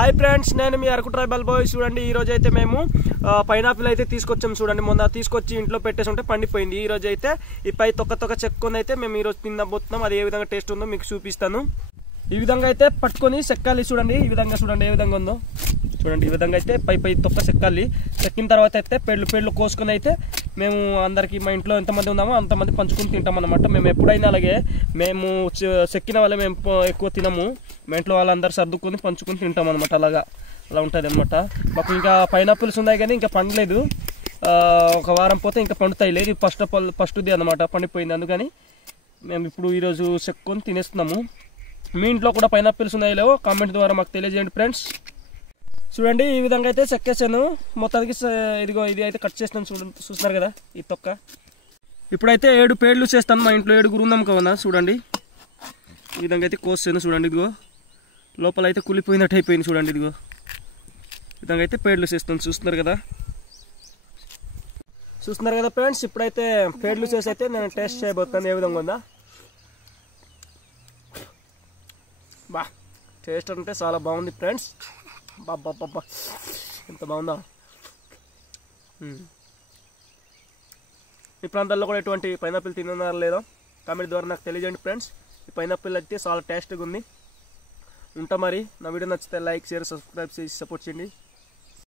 Hi friends, నేను మీ Araku tribal bye. చూడండి, ఈ రోజు అయితే మేము పైనాపిల్ అయితే తీసుకొచ్చాము. చూడండి, మొన్న తీసుకొచ్చి ఇంట్లో పెట్టేసి ఉంటే పండిపోయింది. ఈ రోజు అయితే ఈ పై తొక్క చెక్కొని అయితే మేము ఈరోజు తినబోతున్నాం. అది ఏ విధంగా టేస్ట్ ఉందో మీకు చూపిస్తాను. ఈ విధంగా అయితే పట్టుకొని చెక్కాలి. చూడండి, ఈ విధంగా చూడండి ఏ విధంగా ఉందో. చూడండి, ఈ విధంగా అయితే పై తొక్క చెక్కాలి. చెక్కిన తర్వాత అయితే పేర్లు కోసుకొని అయితే మేము అందరికి మా ఇంట్లో ఎంతమంది ఉన్నామో అంతమంది పంచుకుని తింటాం అన్నమాట. మేము ఎప్పుడైనా అలాగే మేము చెక్కిన వాళ్ళే మేము ఎక్కువ తినము. మా ఇంట్లో వాళ్ళందరూ సర్దుకొని పంచుకొని తింటాం అనమాట. అలా ఉంటుంది అనమాట. మాకు ఇంకా పైనాపిల్స్ ఉన్నాయి కానీ ఇంకా పండలేదు. ఒక వారం పోతే ఇంకా పండుతాయి. లేదు, ఫస్ట్ది అనమాట, పండిపోయింది. అందుకని మేము ఇప్పుడు ఈరోజు చెక్కొని తినేస్తున్నాము. మీ ఇంట్లో కూడా పైనాపిల్స్ ఉన్నాయో లేవో కామెంట్ ద్వారా మాకు తెలియజేయండి ఫ్రెండ్స్. చూడండి, ఈ విధంగా అయితే చెక్కేసాను మొత్తానికి. ఇదిగో ఇది అయితే కట్ చేసినాను. చూస్తున్నారు కదా ఈ తొక్క. ఇప్పుడైతే 7 పేర్లు చేస్తాను. మా ఇంట్లో 7 ఉన్నాం కదా. చూడండి, ఈ విధంగా అయితే కోసాను. చూడండి, ఇదిగో లోపల అయితే కులిపోయినట్టు అయిపోయింది. చూడండి, ఇదిగో ఈ విధంగా అయితే పేర్లు చేస్తాను. చూస్తున్నారు కదా ఫ్రెండ్స్. ఇప్పుడైతే పేర్లు చేసి అయితే నేను టేస్ట్ చేయబోతాను. ఏ విధంగా ఉందా? బా, టేస్ట్ అంటే చాలా బాగుంది ఫ్రెండ్స్. బాబా, ఎంత బాగుందా! ఈ ప్రాంతాల్లో కూడా ఎటువంటి పైనాపిల్ తిన్నారా లేదో కామెంట్ ద్వారా నాకు తెలియజేయండి ఫ్రెండ్స్. ఈ పైనాపిల్ అయితే చాలా టేస్ట్గా ఉంది. ఉంటా మరి. నా వీడియో నచ్చితే లైక్, షేర్, సబ్స్క్రైబ్ చేసి సపోర్ట్ చేయండి.